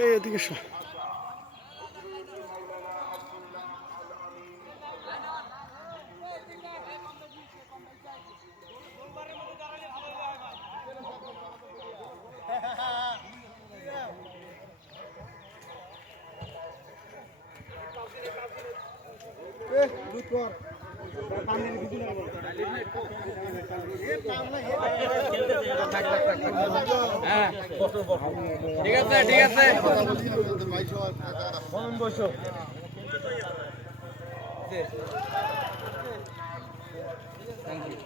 এই এদিকে এসো। ঠিক আছে ঠিক আছে। লাগাইছো লাগাইছো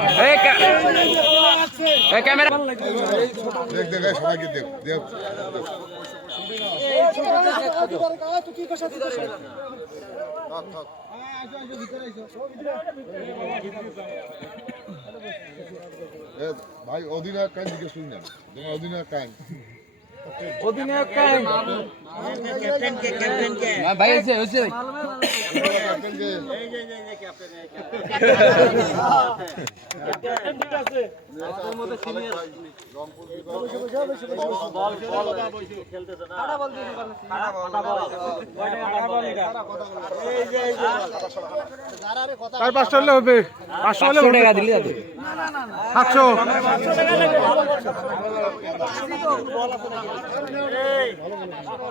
ভাই অধিনায়ক কান জিজ্ঞেস শুনি না তোমার অধিনায়ক কান অধিনায়ক কাই না ভাই হইছে ক্যাপ্টেনকে আর পাঁচশো হলে হবে। পাঁচশো হলে টাকা দিলি সাতশো তালি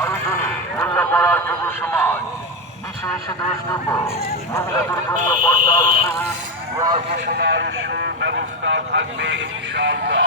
আয়োজনে মোল্লাপাড়া যুব সমাজ বিশেষ দ্রষ্টব্য। মহিলাদের জন্য পর্দার সহিত ওয়াজি ব্যবস্থা থাকবে ইনশাআল্লাহ।